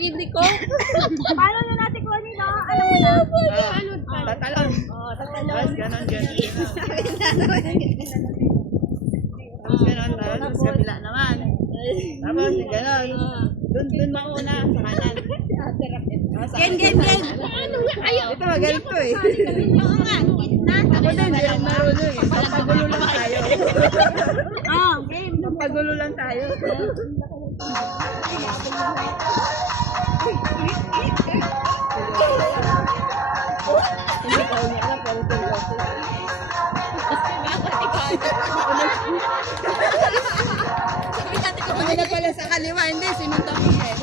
Hindi ko. Paano na natin kung ano, no? Alam mo na? Tatalon. Oo, tatalon. Tapos ganon. Tapos ganon. Tapos sa kabila naman. Tapos ganon. Dun mauna sa kanan. Game. Ito magaling to eh. Oo nga, gitna. Ako din, hindi ako marunong eh. Papagulo lang tayo. Oo, game. Papagulo lang tayo. Hindi ka ulit na, pero seryoso. Ako na pala sa kaliwa, hindi, sinunta ko siya eh.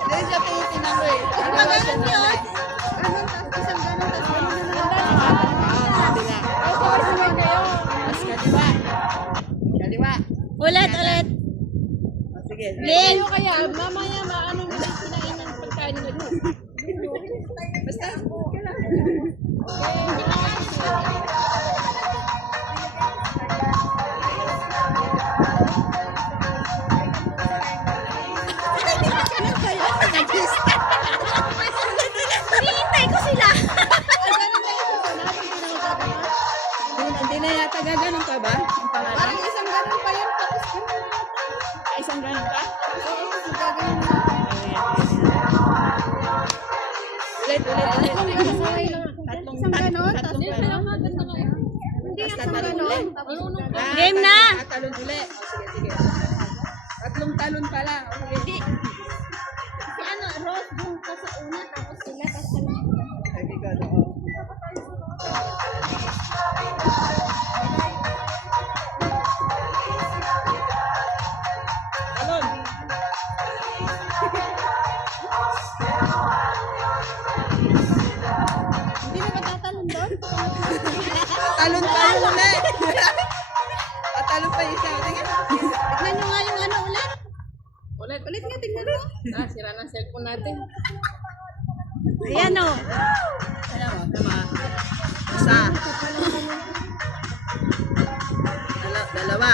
Hindi siya tinitinang ko eh. Ano ba siya na? Ganun, tapos isang ganun, tapos ganun na Mas kaliwa. Kaliwa. Ulit. Oh, sige. Game. Kaya mamaya maano mo yung kinain ng pagkain nila doon. Basta. Hinihintay ko sila. Hindi na yata gaganon ka ba? Ang pangalan? Parang isang ganun pa yan, tapos ganun. Isang ganon ka? Oo, isang gagawin mo. Ulit. Isang ganun, tapos Tatlong ganon. hindi Basta isang talon ganun. ulit. Game na. Talon ulit. O, sige. Tatlong talon pa lang. O, sige. Si ano, Rose, doon ka sa una, tapos sila, tapos sila. Sige, go. Oo. Talon. Hindi na ba tatalon doon? Talon ulit. Talon pa isa. Tingnan. Tignan nyo nga yung ano ulit. Ulit nga, tingnan mo. Sira ng cellphone natin. Ayan o. Ayan mo, tama. Isa. Dalawa.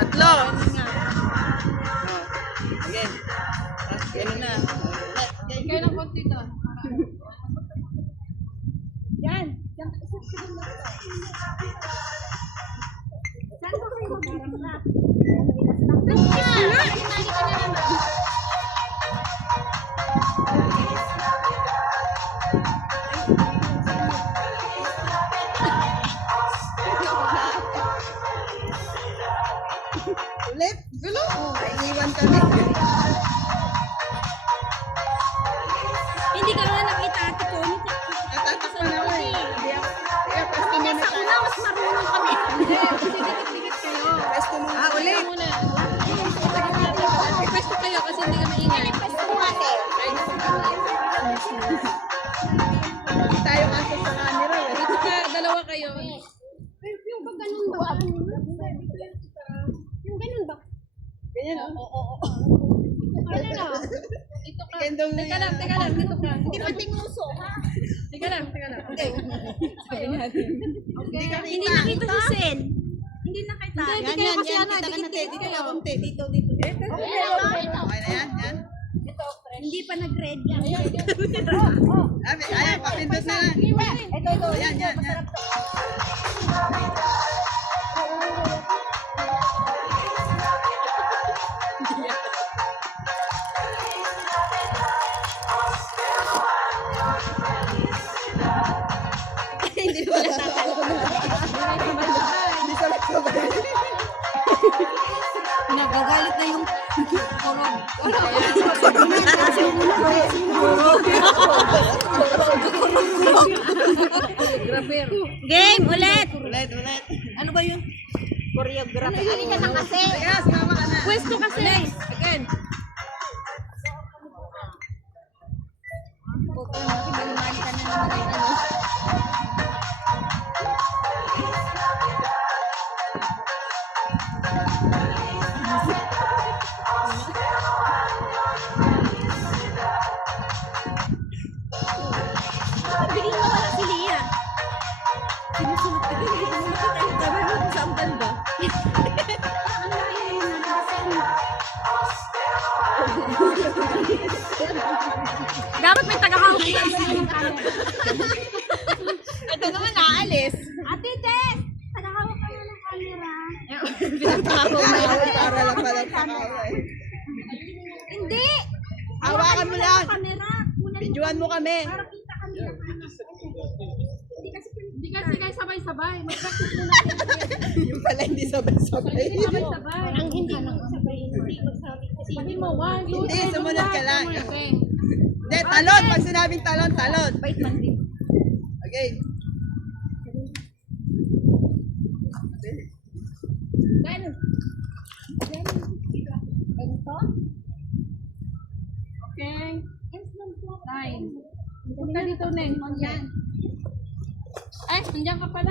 Tatlo. Oh, sige. Ganun na. Kayo ng konti to. Yan. Saan ba kayo magharap? Ulit. Gulo. Ay, iwan kami. Hindi ka naman nakita ate ko. Natatakpan ako eh. Hindi ako. Kaya pwesto Kami muna sa tayo. una, mas marunong kami. Dikit kayo. Pwesto muna. Ulit. Muna. Request kayo kasi hindi kami ingay. Pwesto mo ate. Hindi tayo kasi sa camera eh. Dito ka, dalawa kayo. Yung ba ganun ba? Yung ganun ba? Ganyan o. Ano na? Dito ka. Kendong Teka lang. Dito ka. Hindi pa tinguso, ha? Teka lang. Hindi nakita si Sen. Hindi nakita. Hindi kayo kasi ano, Kita ka na, te. dikit Dito kayo. ka konti. Dito. Okay na yan. Hindi pa nag-red yan. Ayan, papindot na lang. Ito. Ayan. Hindi pa natatalo. Hindi sa nagpabalik. Nagagalit na yung Game, ulit. Ulit. Ano ba yun? Choreography. Ano ka na kasi? Kaya, sumama ka na. Pwesto kasi. Again. Balmali ka na naman ng ano. Biglang nawala si Lia. Sinusunod ka din. Hindi mo nakita yung camera mo saan banda. Ito naman naalis. Ate Tess! Tagahawak kayo ng camera. Pinagtako mo yan. Para lang pala pakaway. Hindi! Hawakan mo lang. Camera. Kunan mo. Videoan mo kami. Para kita kami ng anak. Hindi kasi kayo sabay-sabay. Mag-practice muna kayo. Yung pala hindi sabay-sabay. Sabay-sabay. Ang hindi magsabi. Hindi magsabi. Sabi mo, 1, 2, 3. Hindi, sumunod ka lang. Hindi, talon. Pag sinabing talon, talon. Bait man din. Okay. Ganun. Ganito? Okay. 9. Nine. Punta dito, Neng. Yan. Ay, nandiyan ka pala.